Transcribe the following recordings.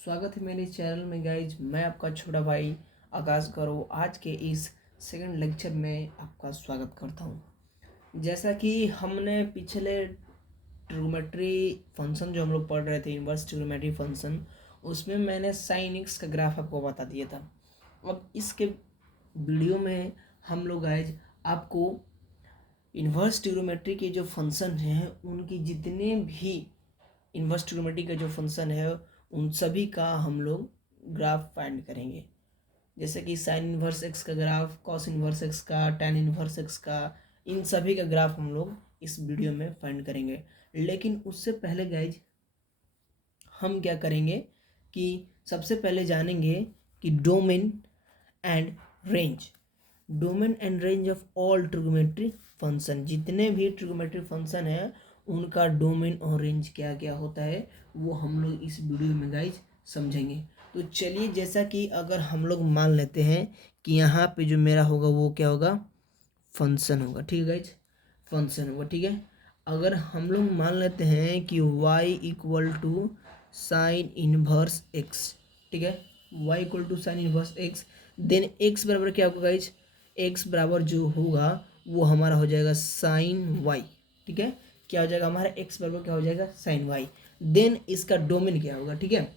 स्वागत है मेरे चैनल में गाइज। मैं आपका छोटा भाई आकाश करो। आज के इस सेकंड लेक्चर में आपका स्वागत करता हूं। जैसा कि हमने पिछले ट्रिग्नोमेट्री फंक्शन जो हम लोग पढ़ रहे थे, इनवर्स ट्रिग्नोमेट्री फंक्शन, उसमें मैंने साइन एक्स का ग्राफ आपको बता दिया था। अब इसके वीडियो में हम लोग गाइज आपको इनवर्स ट्रिग्नोमेट्री के जो फंक्शन हैं उनकी जितने भी इनवर्स ट्रिग्नोमेट्री का जो फंक्शन है उन सभी का हम लोग ग्राफ फाइंड करेंगे। जैसे कि साइन इनवर्स एक्स का ग्राफ, कॉस इनवर्स एक्स का, टैन इनवर्स एक्स का, इन सभी का ग्राफ हम लोग इस वीडियो में फाइंड करेंगे। लेकिन उससे पहले गाइज हम क्या करेंगे कि सबसे पहले जानेंगे कि domain and range. Domain and range of all trigonometry function, जितने भी ट्रिग्नोमेट्री फंक्शन है उनका डोमेन और रेंज क्या क्या होता है वो हम लोग इस वीडियो में गाइज समझेंगे। तो चलिए, जैसा कि अगर हम लोग मान लेते हैं कि यहाँ पे जो मेरा होगा वो क्या होगा, फंक्शन होगा। ठीक है गाइज, फंक्शन होगा। ठीक है, अगर हम लोग मान लेते हैं कि y equal to sine inverse x, ठीक है, y equal to sine inverse x, then x बराबर क्या होगा गाइज, x बराबर जो होगा वो हमारा हो जाएगा साइन y। ठीक है, क्या हो जाएगा हमारा x बराबर क्या हो जाएगा, साइन y। देन इसका डोमेन क्या होगा। ठीक है,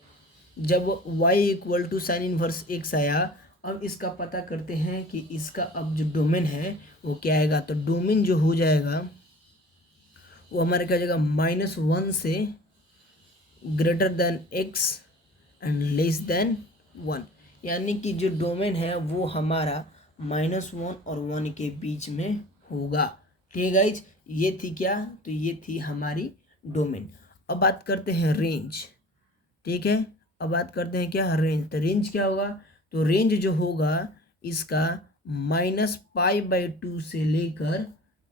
जब y equal to sine inverse x आया, अब इसका पता करते हैं कि इसका अब जो डोमेन है वो क्या आएगा। तो डोमेन जो हो जाएगा वो हमारा क्या हो जाएगा, -1 से greater than x and less than 1। यानी कि जो डोमेन है वो हमारा -1 और 1 के बीच में होगा। ठीक है गाइज, ये थी क्या, तो ये थी हमारी डोमेन। अब बात करते हैं रेंज। ठीक है, अब बात करते हैं क्या, रेंज। तो रेंज क्या होगा, तो रेंज जो होगा इसका -π/2 से लेकर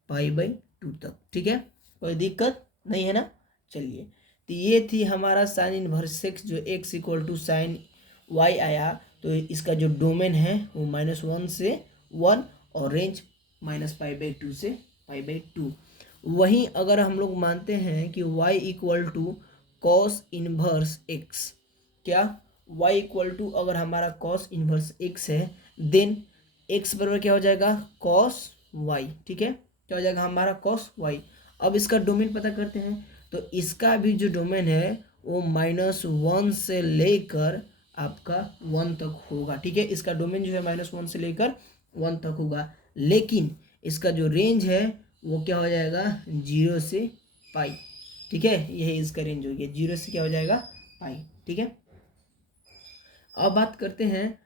π/2 तक। ठीक है, कोई दिक्कत नहीं है ना। चलिए, तो ये थी हमारा साइन इनवर्स एक्स, जो x equal to sine y आया। तो इसका जो डोमेन है वो -1 से 1 और रेंज -π/2 से π/2। वहीं अगर हम लोग मानते हैं कि y equal to cos inverse x, क्या y इक्वल टू अगर हमारा कॉस इनवर्स एक्स है, देन x बराबर क्या हो जाएगा, कॉस y। ठीक है, क्या हो जाएगा हमारा कॉस y। अब इसका डोमेन पता करते हैं, तो इसका भी जो डोमेन है वो -1 से लेकर आपका 1 तक होगा। ठीक है, इसका डोमेन जो है -1 से लेकर 1 तक होगा। लेकिन इसका जो रेंज है वो क्या हो जाएगा, 0 से पाई। ठीक है, यही इसका रेंज हो गया, 0 से क्या हो जाएगा, पाई। ठीक है, अब बात करते हैं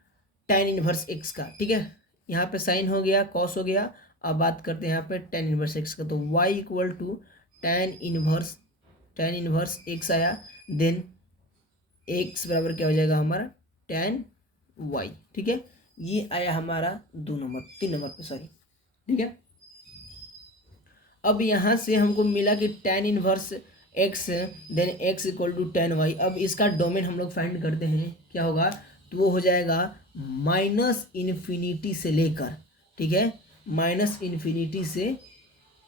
tan इनवर्स एक्स का। ठीक है, यहाँ पे साइन हो गया, कॉस हो गया। अब बात करते हैं यहाँ पे tan इनवर्स एक्स का। तो y equal to tan inverse x आया, देन x बराबर क्या हो जाएगा हमारा tan y। ठीक है, ये आया हमारा 3 नंबर पे, सॉरी। ठीक है, अब यहाँ से हमको मिला कि tan inverse x, then x equal to tan y। अब इसका डोमेन हम लोग फाइंड करते हैं, क्या होगा, तो वो हो जाएगा -∞ से लेकर, ठीक है, -∞ से,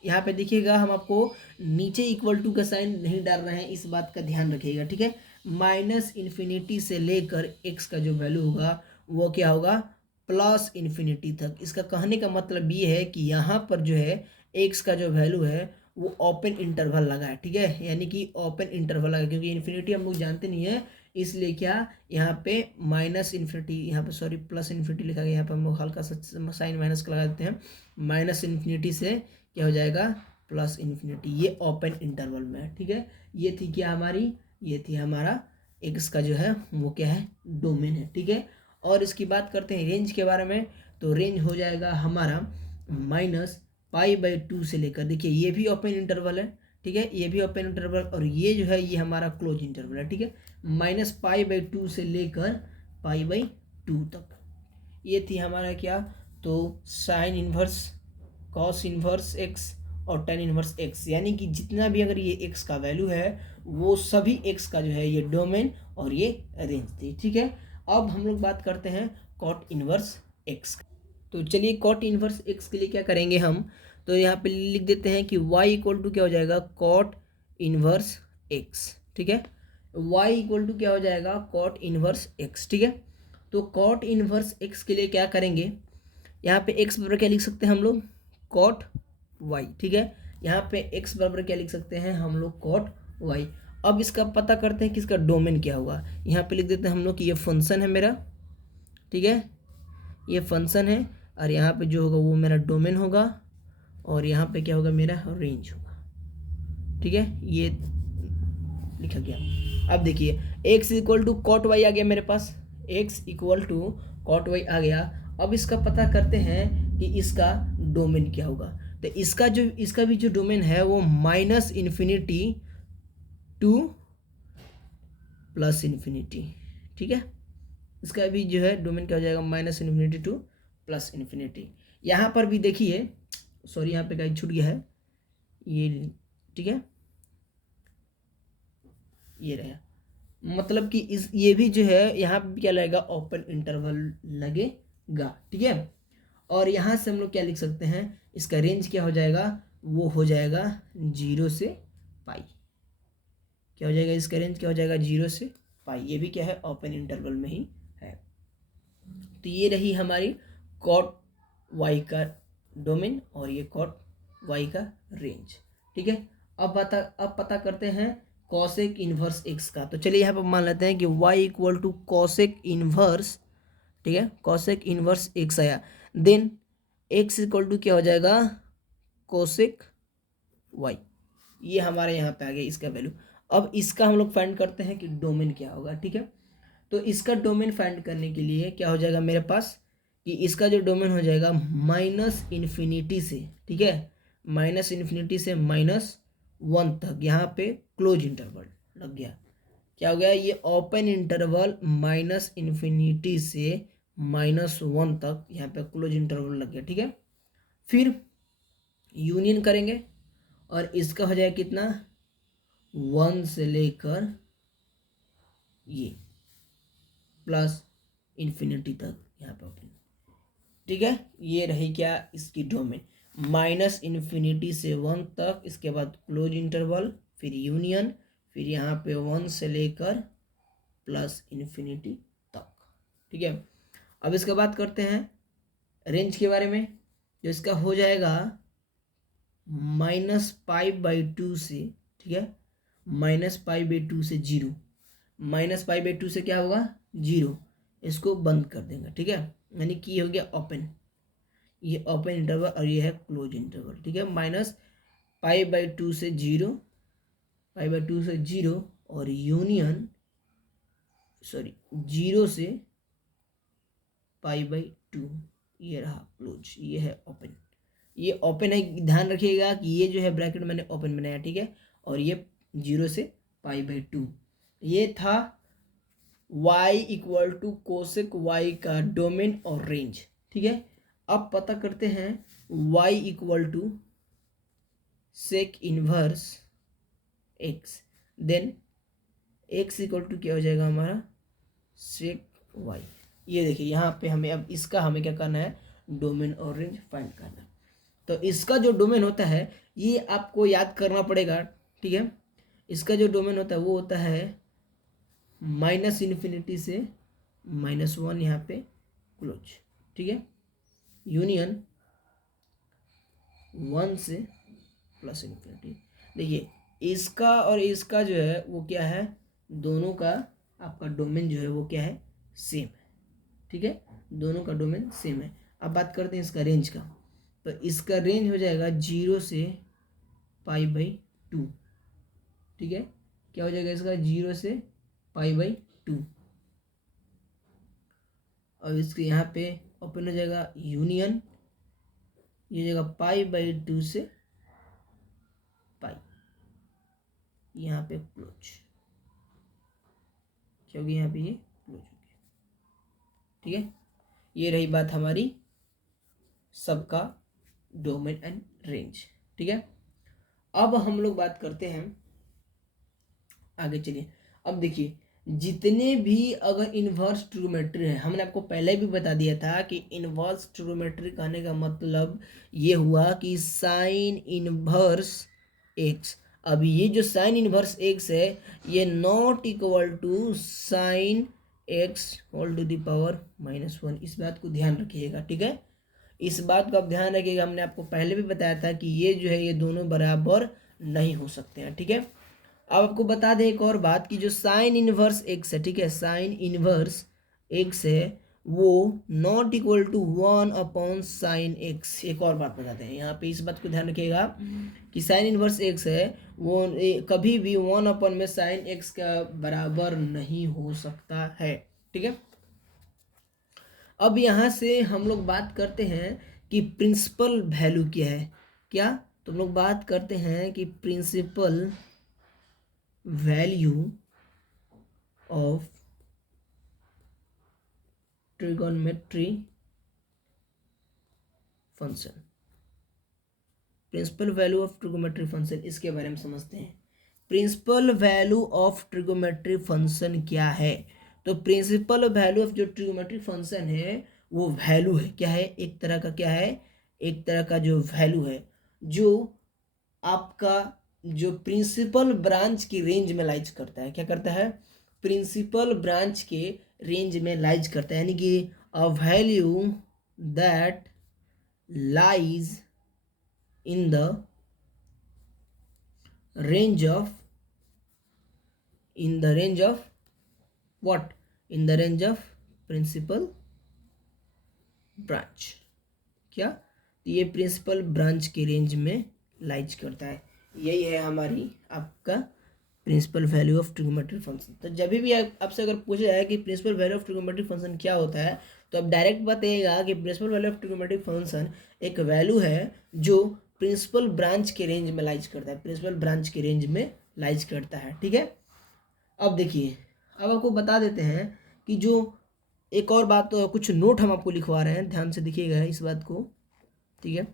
यहाँ पे देखिएगा हम आपको नीचे इक्वल टू का साइन नहीं डाल रहे हैं, इस बात का ध्यान रखिएगा। ठीक है, -∞ से लेकर x का जो वैल्यू होगा वो क्या होगा, +∞ तक। इसका कहने का मतलब ये है कि यहाँ पर जो है x का जो वैल्यू है वो ओपन इंटरवल लगा है। ठीक है, यानी कि ओपन इंटरवल लगा, क्योंकि इन्फिनिटी हम लोग जानते नहीं है, इसलिए क्या यहाँ पे -∞, यहाँ पे सॉरी +∞ लिखा गया, यहाँ पे हम लोग हल्का सा साइन माइनस का लगा देते हैं। -∞ से क्या हो जाएगा, +∞। ये ओपन इंटरवल में है। ठीक है, ये थी क्या हमारी, ये थी हमारा एक्स का जो है वो क्या है, डोमेन है। ठीक है, और इसकी बात करते हैं रेंज के बारे में। तो रेंज हो जाएगा हमारा -π/2 से लेकर, देखिए ये भी ओपन इंटरवल है। ठीक है, ये भी ओपन इंटरवल, और ये जो है ये हमारा क्लोज इंटरवल है। ठीक है, -π/2 से लेकर π/2 तक। ये थी हमारा क्या, तो sine inverse, cos inverse x और tan इनवर्स एक्स, यानी कि जितना भी अगर ये x का वैल्यू है वो सभी x का जो है ये डोमेन और ये रेंज थी। ठीक है, अब हम लोग बात करते हैं कॉट इनवर्स एक्स। तो चलिए, कॉट इनवर्स एक्स के लिए क्या करेंगे हम, तो यहाँ पे लिख देते हैं कि y इक्वल टू क्या हो जाएगा, कॉट इनवर्स एक्स। ठीक है, y इक्वल टू क्या हो जाएगा, कॉट इनवर्स x, ठीक है। तो कॉट इनवर्स x के लिए क्या करेंगे, यहाँ पे x बराबर क्या लिख सकते हैं हम लोग, कॉट y, ठीक है। यहाँ पे x बराबर क्या लिख सकते हैं हम लोग, कॉट y। अब इसका पता करते हैं कि इसका डोमेन क्या होगा। यहाँ पे लिख देते हैं हम लोग कि ये फंक्शन है मेरा, ठीक है, ये फंक्शन है, और यहाँ पे जो होगा वो मेरा डोमेन होगा, और यहाँ पे क्या होगा, मेरा रेंज होगा, ठीक है। ये लिखा गया। अब देखिए x equal to cot y आ गया मेरे पास, x equal to cot y आ गया। अब इसका पता करते हैं कि इसका डोमेन क्या होगा। तो इसका भी जो डोमेन है वो minus infinity two plus infinity, ठीक है। इसका भी जो है डोमेन क्या हो जाएगा, minus infinity two plus infinity. यहाँ पर भी देखिए, सॉरी यहाँ पे कहीं छूट गया है ये, ठीक है, ये रहा, मतलब कि इस ये भी जो है यहाँ पे क्या लगेगा, ओपन इंटरवल लगेगा, ठीक है। और यहाँ से हम लोग क्या लिख सकते हैं, इसका रेंज क्या हो जाएगा, वो हो जाएगा 0 से पाई। क्या हो जाएगा, इसका रेंज क्या हो जाएगा, 0 से पाई। ये भी क्या है, ओपन इंटरवल में ही है। तो ये रही हमारी कॉट वाई का डोमेन और ये कॉट वाई का रेंज, ठीक है। अब पता करते हैं कॉसेक इन्वर्स एक्स का। तो चलिए यहाँ पर मान लेते हैं कि y equal to cosec inverse, ठीक है, कॉसेक इन्वर्स एक्स आया, देन x इक्वल टू क्या हो जाएगा, कोसेक y। ये हमारे यहाँ पे आ गया इसका वैल्यू। अब इसका हम लोग फाइंड करते हैं कि डोमेन क्या होगा, ठीक है। तो इसका डोमेन फाइंड करने के लिए क्या हो जाएगा मेरे पास, कि इसका जो डोमेन हो जाएगा माइनस इन्फिनिटी से, ठीक है, माइनस इन्फिनिटी से -1 तक, यहाँ पे क्लोज इंटरवल लग गया। क्या हो गया, ये ओपन इंटरवल माइनस इन्फिनिटी से -1 तक, यहाँ पे क्लोज इंटरवल लग गया, ठीक है। फिर यूनियन करेंगे और इसका हो जाएगा कितना, 1 से लेकर ये प्लस इन्फिनिटी तक, यहाँ पे ओपन, ठीक है। ये रही क्या, इसकी डोमेन, माइनस इन्फिनिटी से 1 तक, इसके बाद क्लोज इंटरवल, फिर यूनियन, फिर यहाँ पे 1 से लेकर प्लस इन्फिनिटी तक, ठीक है। अब इसके बात करते हैं रेंज के बारे में, जो इसका हो जाएगा -π/2 से, ठीक है, -π/2 से 0, -π/2 से क्या होगा, 0, इसको बंद कर देंगे, ठीक है, यानी कि ये हो गया ओपन, ये ओपन इंटरवल और ये है क्लोज इंटरवल, ठीक है। -π/2 से 0, π/2 से 0 और यूनियन, सॉरी 0 से π/2, ये रहा क्लोज, ये है ओपन। ये ओपन है, ध्यान रखिएगा कि ये जो है ब्रैकेट मैंने ओपन बनाया, ठीक है, और ये 0 से π/2। ये था y equal to cosec y का डोमेन और रेंज, ठीक है। अब पता करते हैं y equal to sec inverse x, then x equal to क्या हो जाएगा हमारा, सेक y। ये देखिए यहाँ पे हमें अब इसका हमें क्या करना है, डोमेन और रेंज फाइंड करना है। तो इसका जो डोमेन होता है ये आपको याद करना पड़ेगा, ठीक है। इसका जो डोमेन होता है वो होता है माइनस इन्फिनिटी से -1, यहाँ पे क्लोज, ठीक है, यूनियन 1 से प्लस इन्फिनिटी। देखिए इसका और इसका जो है वो क्या है, दोनों का आपका डोमेन जो है वो क्या है, सेम है, ठीक है, दोनों का डोमेन सेम है। अब बात करते हैं इसका रेंज का। तो इसका रेंज हो जाएगा 0 से π/2, ठीक है। क्या हो जाएगा इसका, 0 से π/2, और इसके यहाँ पे ओपन हो जाएगा यूनियन, ये हो जाएगा π/2 से पाई, यहाँ पे क्लोज, क्योंकि यहाँ पे ये क्लोज हो गया, ठीक है। ये रही बात हमारी सबका डोमेन एंड रेंज, ठीक है। अब हम लोग बात करते हैं आगे, चलिए। अब देखिए जितने भी अगर इन्वर्स ट्रूमेट्री है, हमने आपको पहले भी बता दिया था कि इन्वर्स ट्रूमेट्री कहने का मतलब ये हुआ कि साइन इन्वर्स एक्स अब ये जो साइन इनवर्स एक्स है ये not equal to sine x whole to the power -1। इस बात को ध्यान रखिएगा, ठीक है। इस बात को आप ध्यान रखिएगा, हमने आपको पहले भी बताया था कि ये जो है ये दोनों बराबर नहीं हो सकते हैं, ठीक है। अब आपको बता दें एक और बात कि जो साइन इनवर्स एक्स है, ठीक है, साइन इनवर्स एक्स है वो not equal to 1 upon sine x. एक और बात बताते हैं यहाँ पे, इस बात को ध्यान रखिएगा कि साइन इनवर्स एक्स है वो कभी भी 1 अपॉन में साइन एक्स का बराबर नहीं हो सकता है, ठीक है। अब यहाँ से हम लोग बात करते हैं कि प्रिंसिपल वैल्यू क्या है। क्या, तो हम लोग बात करते हैं कि principal value of trigonometry function. Principal value of trigonometry function, इसके बारे में समझते हैं। Principal value of trigonometry function क्या है? तो प्रिंसिपल वैल्यू ऑफ जो ट्रिगोनोमेट्री फंक्शन है वो वैल्यू है, क्या है, एक तरह का, क्या है, एक तरह का जो वैल्यू है जो आपका जो प्रिंसिपल ब्रांच की रेंज में लाइज करता है। क्या करता है? प्रिंसिपल ब्रांच के रेंज में लाइज करता है, यानी कि a value that lies in the range of what? In the range of principal branch। क्या? तो ये प्रिंसिपल ब्रांच के रेंज में लाइज करता है। यही है हमारी आपका principal value of trigonometry function. तो जब भी आपसे अगर पूछा जाए कि principal value of trigonometry function क्या होता है, तो आप डायरेक्ट बताइएगा कि principal value of trigonometry function एक वैल्यू है जो प्रिंसिपल ब्रांच के रेंज में लाइज करता है, प्रिंसिपल ब्रांच के रेंज में लाइज करता है, ठीक है। अब देखिए, अब आपको बता देते हैं कि जो एक और बात, तो कुछ नोट हम आपको लिखवा रहे हैं, ध्यान से देखिएगा इस बात को, ठीक है,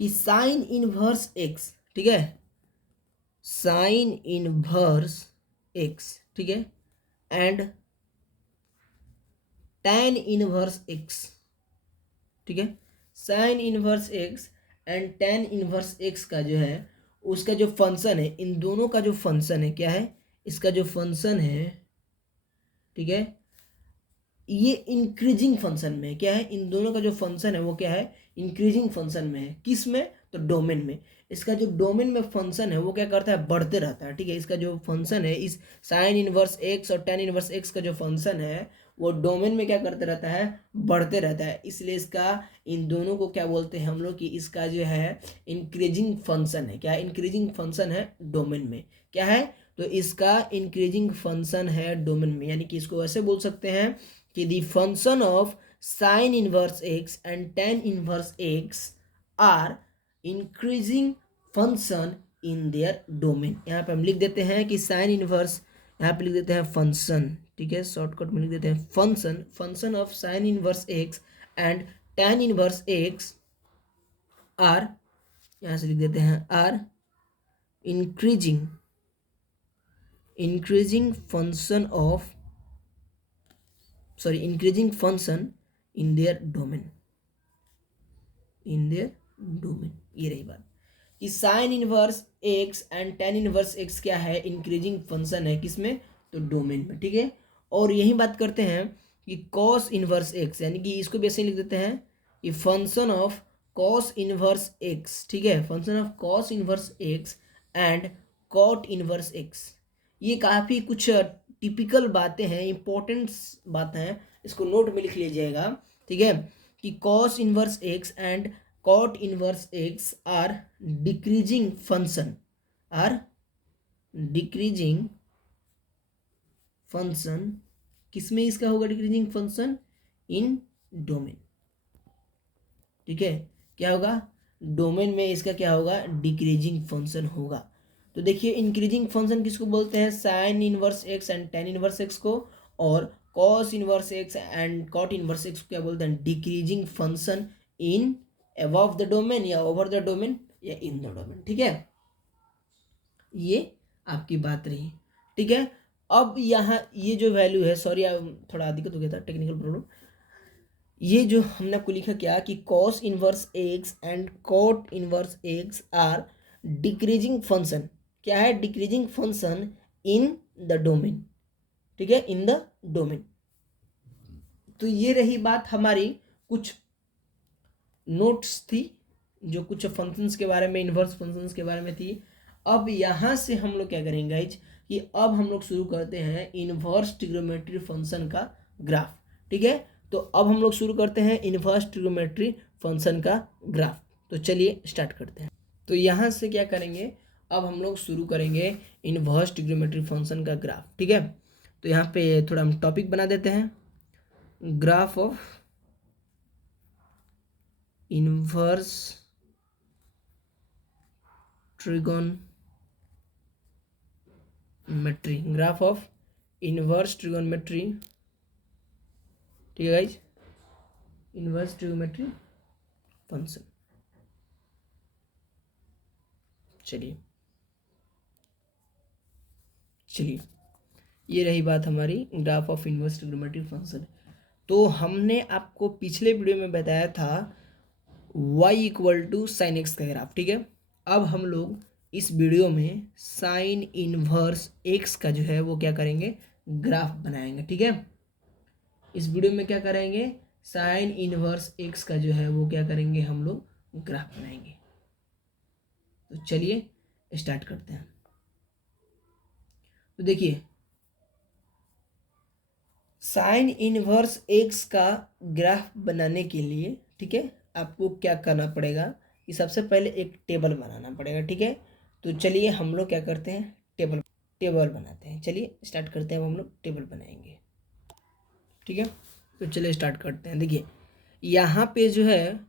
कि साइन इनवर्स एक्स, ठीक है, साइन इनवर्स एक्स, ठीक है, एंड tan इनवर्स एक्स, ठीक है, sign inverse x and tan inverse x का जो है उसका जो फंक्शन है, इन दोनों का जो फंक्शन है, क्या है, इसका जो फंक्शन है, ठीक है, ये इंक्रीजिंग फंक्शन में, क्या है, इन दोनों का जो फंक्शन है वो क्या है, इंक्रीजिंग फंक्शन में है। किस में? तो डोमेन में। इसका जो डोमेन में फंक्शन है वो क्या करता है, बढ़ते रहता है, ठीक है। इसका जो फंक्शन है, इस साइन इनवर्स एक्स और tan इनवर्स एक्स का जो फंक्शन है वो डोमेन में क्या करते रहता है, बढ़ते रहता है। इसलिए इसका, इन दोनों को क्या बोलते हैं हम लोग कि इसका जो है इंक्रीजिंग फंक्शन है। क्या इंक्रीजिंग फंक्शन है डोमेन में, क्या है, तो इसका इंक्रीजिंग फंक्शन है डोमेन में। यानी कि इसको ऐसे बोल सकते हैं कि the function of sin inverse x and tan inverse x are increasing function in their domain। यहाँ पे हम लिख देते हैं कि sin inverse, यहाँ पे लिख देते हैं फंक्शन, ठीक है, शॉर्टकट में लिख देते हैं function, function of sin inverse x and tan inverse x are, यहाँ से लिख देते हैं are increasing function of increasing function in their domain, ये रही बात कि sign inverse x and tan inverse x क्या है, इंक्रीजिंग फंक्शन है, किसमें, तो डोमेन में, ठीक है। और यही बात करते हैं कि कॉस इनवर्स एक्स, यानी कि इसको भी ऐसे लिख देते हैं कि function of cos inverse x, ठीक है, function of cos inverse x and cot inverse x. ये काफ़ी कुछ टिपिकल बातें हैं, इंपॉर्टेंट बातें हैं, इसको नोट में लिख लीजिएगा, ठीक है, कि cos inverse x and cot inverse x are decreasing function, किसमें इसका होगा डिक्रीजिंग फंक्शन, इन डोमेन, ठीक है, क्या होगा, डोमेन में इसका क्या होगा, डिक्रीजिंग फंक्शन होगा। तो देखिए इंक्रीजिंग फंक्शन किसको बोलते हैं, sine inverse x and tan inverse x को, और cos inverse x and cot inverse x को क्या बोलते हैं, decreasing function in above the domain या ओवर द डोमेन या इन द डोमेन, ठीक है। ये आपकी बात रही, ठीक है। अब यहाँ ये जो वैल्यू है, सॉरी थोड़ा दिक्कत हो गया था, टेक्निकल प्रॉब्लम। ये जो हमने आपको लिखा क्या कि cos inverse x and cot inverse x are decreasing function. क्या है? Decreasing function in the domain, ठीक है, इन द डोमेन। तो ये रही बात हमारी कुछ नोट्स थी जो कुछ फंक्शंस के बारे में, इन्वर्स फंक्शंस के बारे में थी। अब यहाँ से हम लोग क्या करेंगे गाइज कि अब हम लोग शुरू करते हैं इन्वर्स ट्रिग्नोमेट्री फंक्शन का ग्राफ, ठीक है। तो अब हम लोग शुरू करते हैं इन्वर्स ट्रिग्नोमेट्री फंक्शन का ग्राफ। तो चलिए स्टार्ट करते हैं। तो यहाँ से क्या करेंगे, अब हम लोग शुरू करेंगे इन्वर्स ट्रिग्नोमेट्री फंक्शन का ग्राफ, ठीक है। तो यहाँ पे थोड़ा हम टॉपिक बना देते हैं, graph of inverse trigonometry, graph of inverse trigonometry, ठीक है गाइज, इन्वर्स ट्रिगोनोमेट्री फंक्शन। चलिए ये रही बात हमारी graph of inverse trigonometry function. तो हमने आपको पिछले वीडियो में बताया था y equal to sine x का ग्राफ, ठीक है। अब हम लोग इस वीडियो में साइन इनवर्स एक्स का जो है वो क्या करेंगे, ग्राफ बनाएंगे, ठीक है। इस वीडियो में क्या करेंगे, साइन इनवर्स एक्स का जो है वो क्या करेंगे, हम लोग ग्राफ बनाएंगे। तो चलिए स्टार्ट करते हैं। तो देखिए साइन इनवर्स एक्स का ग्राफ बनाने के लिए, ठीक है, आपको क्या करना पड़ेगा कि सबसे पहले एक टेबल बनाना पड़ेगा, ठीक है। तो चलिए हम लोग क्या करते हैं, टेबल बनाते हैं। चलिए स्टार्ट करते हैं, अब हम लोग टेबल बनाएंगे, ठीक है। तो चलिए स्टार्ट करते हैं। देखिए यहाँ पे जो है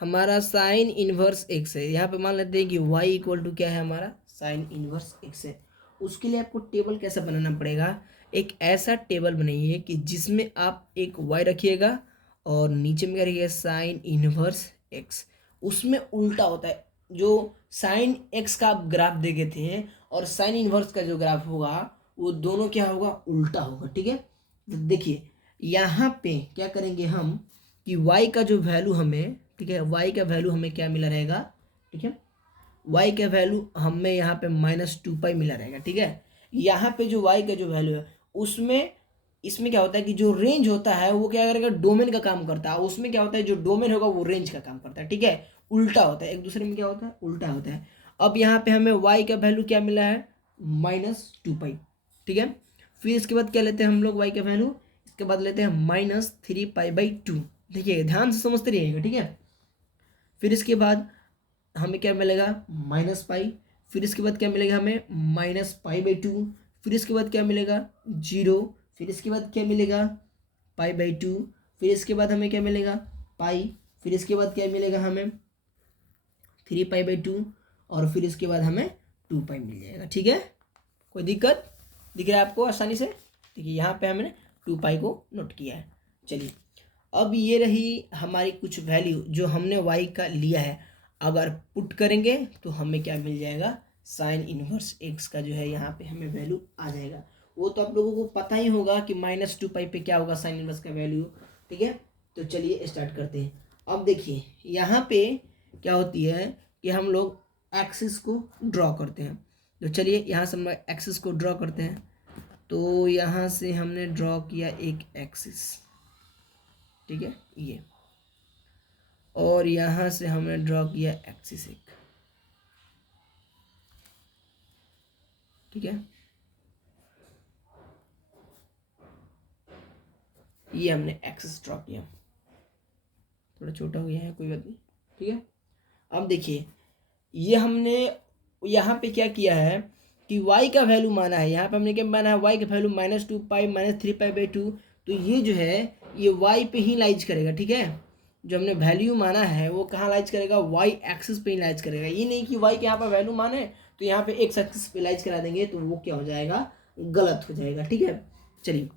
हमारा साइन इनवर्स एक्स है, यहाँ पे मान लेते हैं कि y इक्वल टू क्या है, हमारा साइन इनवर्स एक्स है। उसके लिए आपको टेबल कैसा बनाना पड़ेगा, एक ऐसा टेबल बनाइए कि जिसमें आप एक y रखिएगा और नीचे में क्या रखिएगा, साइन इनवर्स एक्स। उसमें उल्टा होता है, जो साइन एक्स का आप ग्राफ देखे थे और साइन इनवर्स का जो ग्राफ होगा वो दोनों क्या होगा, उल्टा होगा, ठीक है। तो देखिए यहाँ पे क्या करेंगे हम कि y का जो वैल्यू हमें, ठीक है, y का वैल्यू हमें क्या मिला रहेगा, ठीक है, y का वैल्यू हमें यहाँ पे -2π मिला रहेगा, ठीक है। यहाँ पे जो y का जो वैल्यू है उसमें, इसमें क्या होता है कि जो रेंज होता है वो क्या करेगा, डोमेन का काम करता है। उसमें क्या होता है, जो डोमेन होगा वो रेंज का काम करता है, ठीक है। उल्टा होता है, एक दूसरे में क्या होता है, उल्टा होता है। अब यहाँ पे हमें y का वैल्यू क्या मिला है, -2π, ठीक है। फिर इसके बाद क्या लेते हैं हम लोग y का वैल्यू, इसके बाद लेते हैं -3π/2। देखिए ध्यान से समझते रहिएगा, ठीक है। फिर इसके बाद हमें क्या मिलेगा, -π। फिर इसके बाद क्या मिलेगा हमें, -π/2। फिर इसके बाद क्या मिलेगा, 0। फिर इसके बाद क्या मिलेगा, π/2। फिर इसके बाद हमें क्या मिलेगा, पाई। फिर इसके बाद क्या मिलेगा हमें, 3π/2। और फिर इसके बाद हमें 2π मिल जाएगा, ठीक है। कोई दिक्कत दिख रहा है आपको आसानी से? देखिए यहाँ पे हमने 2π को नोट किया है। चलिए अब ये रही हमारी कुछ वैल्यू जो हमने y का लिया है। अगर पुट करेंगे तो हमें क्या मिल जाएगा, साइन इनवर्स x का जो है यहाँ पे हमें वैल्यू आ जाएगा। वो तो आप लोगों को पता ही होगा कि -2π पे क्या होगा साइन इनवर्स का वैल्यू, ठीक है। तो चलिए स्टार्ट करते हैं। अब देखिए यहाँ पे क्या होती है कि हम लोग एक्सिस को ड्रॉ करते हैं। तो चलिए यहाँ से हम एक्सिस को ड्रॉ करते हैं। तो यहाँ से हमने ड्रॉ किया एक एक्सिस, ठीक है, ये, और यहाँ से हमने ड्रॉ किया एक्सिस एक, ठीक है, ये हमने एक्सिस ड्रॉ किया। थोड़ा छोटा हो गया है, कोई बात नहीं, ठीक है। अब देखिए ये हमने यहाँ पे क्या किया है कि y का वैल्यू माना है, यहाँ पे हमने क्या माना है, y का वैल्यू -2π -3π/2। तो ये जो है ये y पे ही लाइज करेगा, ठीक है। जो हमने वैल्यू माना है वो कहाँ लाइज करेगा, y एक्सिस पे ही लाइज करेगा। ये नहीं कि y के यहाँ पर वैल्यू माने तो यहाँ पे x एक्सिस पे लाइज करा देंगे, तो वो क्या हो जाएगा, गलत हो जाएगा, ठीक है। चलिए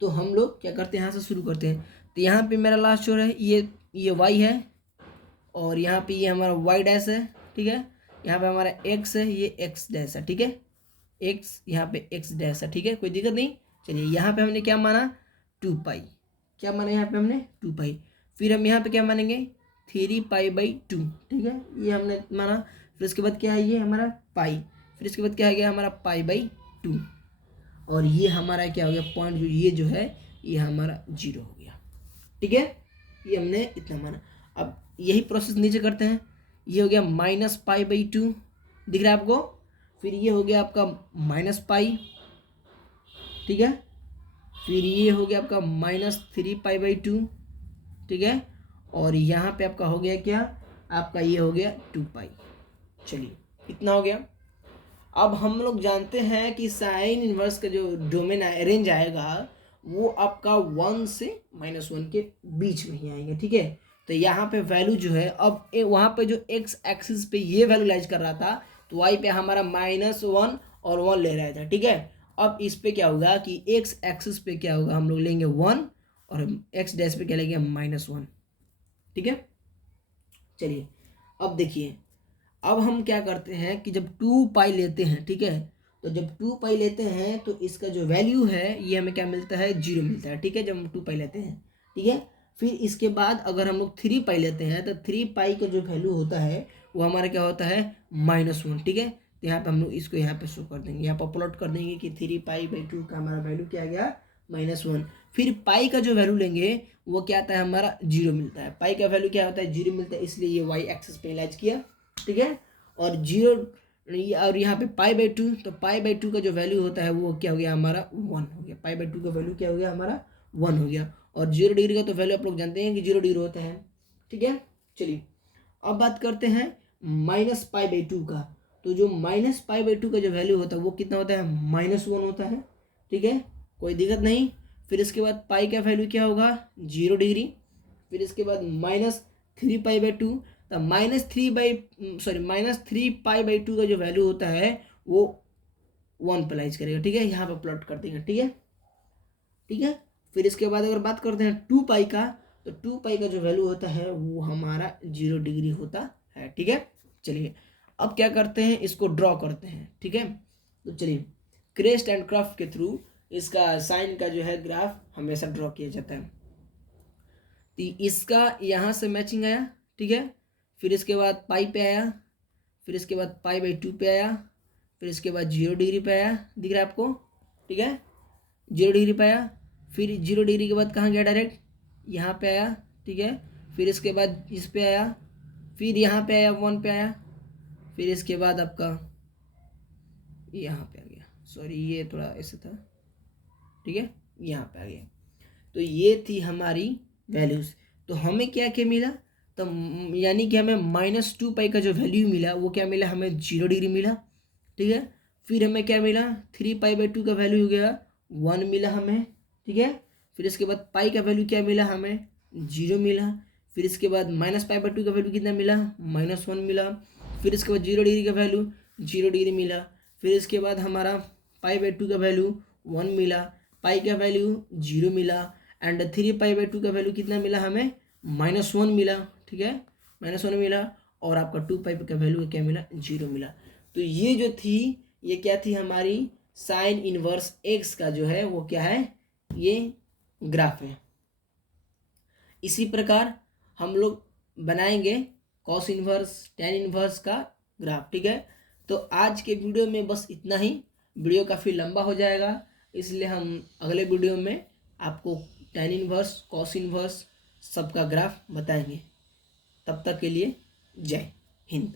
तो हम लोग क्या करते हैं, यहाँ से शुरू करते हैं। तो यहाँ पे मेरा लास्ट जो है ये y है, और यहाँ पे ये हमारा y डैश है, ठीक है। यहाँ पे हमारा x है, ये x डैश है, ठीक है, x यहाँ पे x डैश है, ठीक है, कोई दिक्कत नहीं। चलिए यहाँ पे हमने क्या माना, 2π, क्या माना यहाँ पे हमने 2π। फिर हम यहाँ पे क्या मानेंगे, 3π/2, ठीक है, ये हमने माना। फिर इसके बाद क्या है ये हमारा पाई, फिर इसके बाद क्या है गया हमारा पाई बाई 2, और ये हमारा क्या हो गया पॉइंट जो है ये हमारा 0 हो गया। ठीक है, ये हमने इतना माना। अब यही प्रोसेस नीचे करते हैं। ये हो गया माइनस पाई बाई 2, दिख रहा है आपको। फिर ये हो गया आपका माइनस पाई, ठीक है। फिर ये हो गया आपका -3 पाई/2, ठीक है। और यहाँ पे आपका हो गया क्या, आपका ये हो गया 2 पाई। चलिए इतना हो गया। अब हम लोग जानते हैं कि साइन इनवर्स का जो डोमेन रेंज आएगा वो आपका 1 से -1 के बीच में ही आएंगे, ठीक है। तो यहाँ पे वैल्यू जो है, अब वहाँ पे जो x एक्सिस पे ये वैल्यू लाइज कर रहा था, तो y पे हमारा -1 और 1 ले रहा था, ठीक है। अब इस पे क्या होगा कि x एक्सिस पे क्या होगा, हम लोग लेंगे 1 और x डैश पे क्या लेंगे -1, ठीक है। चलिए अब देखिए, अब हम क्या करते हैं कि जब 2 पाई लेते हैं, ठीक है, तो जब 2 पाई लेते हैं तो इसका जो वैल्यू है ये हमें क्या मिलता है, 0 मिलता है, ठीक है, जब हम 2 पाई लेते हैं, ठीक है। फिर इसके बाद अगर हम लोग 3 पाई लेते हैं तो 3 पाई का जो वैल्यू होता है वो हमारा क्या होता है -1, ठीक है। तो यहाँ पे हम लोग इसको यहाँ पे शो कर देंगे, यहाँ पर प्लॉट कर देंगे कि 3 पाई/2 का हमारा वैल्यू क्या आ गया -1। फिर पाई का जो वैल्यू लेंगे वो क्या आता है हमारा 0 मिलता है। पाई का वैल्यू क्या होता है 0 मिलता है, इसलिए ये वाई एक्सिस पे इलाज किया, ठीक है। और 0 और यहाँ पे पाई/2, तो पाई/2 का जो वैल्यू होता है वो क्या हो गया हमारा 1 हो गया। पाई/2 का वैल्यू क्या हो गया हमारा 1 हो गया। और 0 डिग्री का तो वैल्यू आप लोग जानते हैं कि 0 डिग्री होता है, ठीक है। चलिए अब बात करते हैं -पाई/2 का। तो जो -पाई/2 का जो वैल्यू होता है वो कितना होता है -1 होता है, ठीक है, कोई दिक्कत नहीं। फिर इसके बाद पाई का वैल्यू क्या होगा 0 डिग्री। फिर इसके बाद -3 पाई/2, तो -3 पाई/2 का जो वैल्यू होता है वो 1 प्लाइज करेगा, ठीक है, यहाँ पर प्लॉट कर देंगे, ठीक है, ठीक है। फिर इसके बाद अगर बात करते हैं 2 पाई का, तो 2 पाई का जो वैल्यू होता है वो हमारा 0 डिग्री होता है, ठीक है। चलिए अब क्या करते हैं, इसको ड्रॉ करते हैं, ठीक है। तो चलिए क्रेस्ट एंड क्राफ्ट के थ्रू इसका साइन का जो है ग्राफ हमेशा ड्रॉ किया जाता है। तो इसका यहाँ से मैचिंग आया, ठीक है। फिर इसके बाद पाई पे आया, फिर इसके बाद पाई/2 पे आया, फिर इसके बाद 0 डिग्री पे आया, दिख रहा है आपको, ठीक है, 0 डिग्री पे आया। फिर 0 डिग्री के बाद कहाँ गया, डायरेक्ट यहाँ पे आया, ठीक है। फिर इसके बाद इस पे आया, फिर यहाँ पे आया 1 पे आया, फिर इसके बाद आपका यहाँ पे आ गया, सॉरी ये थोड़ा ऐसे था, ठीक है, यहाँ पे आ गया। तो ये थी हमारी वैल्यूज़। तो हमें क्या क्या मिला, तो यानी कि हमें -2 पाई का जो वैल्यू मिला वो क्या मिला, हमें 0 डिग्री मिला, ठीक है। फिर हमें क्या मिला 3 पाई/2 का वैल्यू हो गया 1 मिला हमें, ठीक है। फिर इसके बाद पाई का वैल्यू क्या मिला हमें 0 मिला। फिर इसके बाद -पाई/2 का वैल्यू कितना मिला -1 मिला। फिर इसके बाद 0 डिग्री का वैल्यू 0 डिग्री मिला। फिर इसके बाद हमारा पाई/2 का वैल्यू 1 मिला, पाई का वैल्यू 0 मिला, एंड 3 पाई/2 का वैल्यू कितना मिला हमें -1 मिला, ठीक है, -1 मिला। और आपका 2 पाई का वैल्यू क्या मिला 0 मिला। तो ये जो थी ये क्या थी हमारी साइन इनवर्स एक्स का जो है वो क्या है, ये ग्राफ है। इसी प्रकार हम लोग बनाएंगे कॉस इनवर्स टेन इनवर्स का ग्राफ, ठीक है। तो आज के वीडियो में बस इतना ही, वीडियो काफ़ी लंबा हो जाएगा, इसलिए हम अगले वीडियो में आपको टेन इनवर्स कॉस इनवर्स सबका ग्राफ बताएंगे। तब तक के लिए जय हिंद।